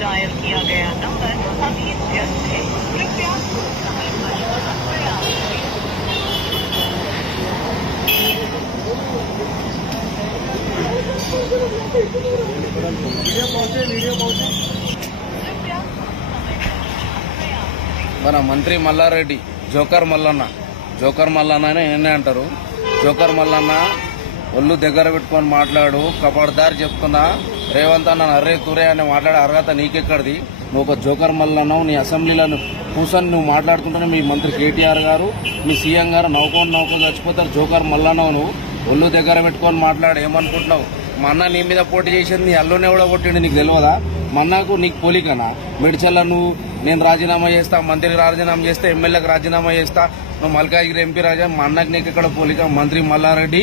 Dial किया गया number अभी व्यस्त है। कृपया समय पर प्रयास करें। कृपया समय पर प्रयास करें। మన మంత్రి మల్లారెడ్డి జోకర్ మల్లన్న అని ఎన్నే అంటారు. జోకర్ మల్లన్న ఒళ్ళు దగ్గర పెట్టుకొని మాట్లాడు, కబర్దార్ చెప్తున్నా. రేవంత్ అన్న అర్రే తురే అని మాట్లాడే అర్హత నీకెక్కడిది? నువ్వు ఒక జోకర్ మల్లన్నావు. నీ అసెంబ్లీలో కూర్చొని నువ్వు మాట్లాడుతుంటేనే మీ మంత్రి కేటీఆర్ గారు, మీ సీఎం గారు నౌకో చచ్చిపోతారు. జోకర్ మల్లన్నావు నువ్వు. ఒళ్ళు దగ్గర పెట్టుకొని మాట్లాడు. ఏమనుకుంటున్నావు? మా అన్న నీ మీద పోటీ చేసింది నీ అల్లునే కూడా కొట్టిండు, నీకు తెలియదా? మా అన్నకు నీకు పోలికనా? మెడిచల్ల నువ్వు నేను రాజీనామా చేస్తా, మంత్రికి రాజీనామా చేస్తా, ఎమ్మెల్యేకి రాజీనామా చేస్తా, నువ్వు మల్కాజ్గిరి ఎంపీ రాజా. మా అన్నకి నీకు ఇక్కడ పోలిక? మంత్రి మల్లారెడ్డి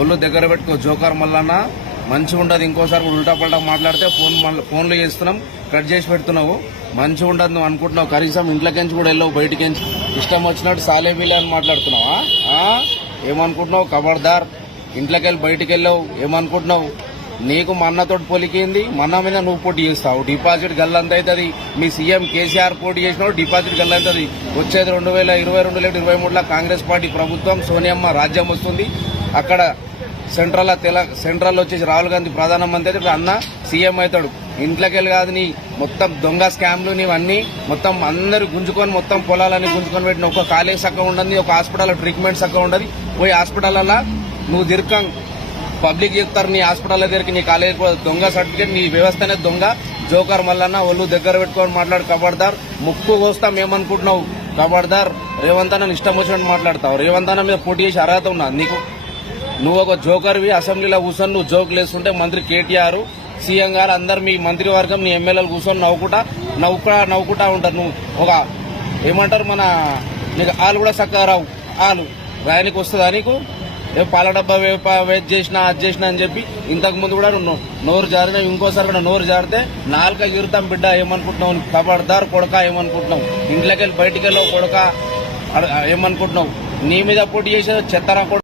ఒళ్ళు దగ్గర పెట్టుకో. జోకర్ మల్లన్న మంచిగా ఉండదు. ఇంకోసారి ఉల్టా పల్టా మాట్లాడితే ఫోన్లు చేస్తున్నాం, కట్ చేసి పెడుతున్నావు. మంచిగా ఉండదు. నువ్వు అనుకుంటున్నావు కనీసం ఇంట్లోకించి కూడా వెళ్ళవు, బయటికించి ఇష్టం వచ్చినట్టు సాలేబీలే అని మాట్లాడుతున్నావా? ఏమనుకుంటున్నావు? ఖబర్దార్. ఇంట్లోకి వెళ్ళి బయటికి వెళ్ళావు. ఏమనుకుంటున్నావు? నీకు మా అన్నతోటి పొలికింది, మా అన్న మీద నువ్వు పోటీ చేస్తావు. డిపాజిట్ గల్లంత అవుతుంది. మీ సీఎం కేసీఆర్ పోటీ చేసినావు, డిపాజిట్ గల్లంతది. వచ్చేది 2022-23లో కాంగ్రెస్ పార్టీ ప్రభుత్వం, సోనియమ్మ రాజ్యం వస్తుంది. అక్కడ సెంట్రల్ వచ్చేసి రాహుల్ గాంధీ ప్రధానమంత్రి అయితే అన్న సీఎం అవుతాడు. ఇంట్లోకి వెళ్ళి కాదు, నీ మొత్తం దొంగ స్కామ్లు నీవన్నీ మొత్తం అందరు గుంజుకొని, మొత్తం పొలాలన్నీ గుంజుకొని పెట్టిన. ఒక కాలేజ్ చక్కగా ఉండదు, ఒక హాస్పిటల్ ట్రీట్మెంట్ చక్కగా ఉండదు. పోయి హాస్పిటల్లో నువ్వు దిర్కం పబ్లిక్ చెప్తారు, నీ హాస్పిటల్ దగ్గరికి నీ కాలేజ్ దొంగ సర్టిఫికేట్, నీ వ్యవస్థనే దొంగ. జోకర్ మల్లన్న ఒళ్ళు దగ్గర పెట్టుకొని మాట్లాడు. ఖబర్దార్. ముక్కు కోస్తాం ఏమనుకుంటున్నావు? ఖబర్దార్. రేవంత్ అన్న ఇష్టం వచ్చినట్టు మాట్లాడతావు. రేవంత్ అన్న మీద పోటీ చేసి అర్హత ఉన్నా నీకు? నువ్వు ఒక జోకర్వి. అసెంబ్లీలో కూర్చొని నువ్వు జోకులు వేస్తుంటే మంత్రి కేటీఆర్, సీఎం గారు అందరు మీ మంత్రివర్గం, నీ ఎమ్మెల్యేలు కూర్చొని నవ్వుకుంటా ఉంటారు. నువ్వు ఒక ఏమంటారు మన నీకు ఆలు కూడా చక్కగా రావు. ఆలు రాయనికి వస్తుందా నీకు? పాల డబ్బా వేట్ చేసినా అది చేసినా అని చెప్పి ఇంతకు ముందు కూడా నోరు జారినా, ఇంకోసారి కూడా నోరు జారితే నాలుక గిరుతాం బిడ్డ. ఏమనుకుంటున్నావు? ఖబర్దార్ కొడక. ఏమనుకుంటున్నావు? ఇంట్లోకి వెళ్ళి బయటికి వెళ్ళావు కొడక. ఏమనుకుంటున్నావు? నీ మీద పోటీ చేసే చెత్తరా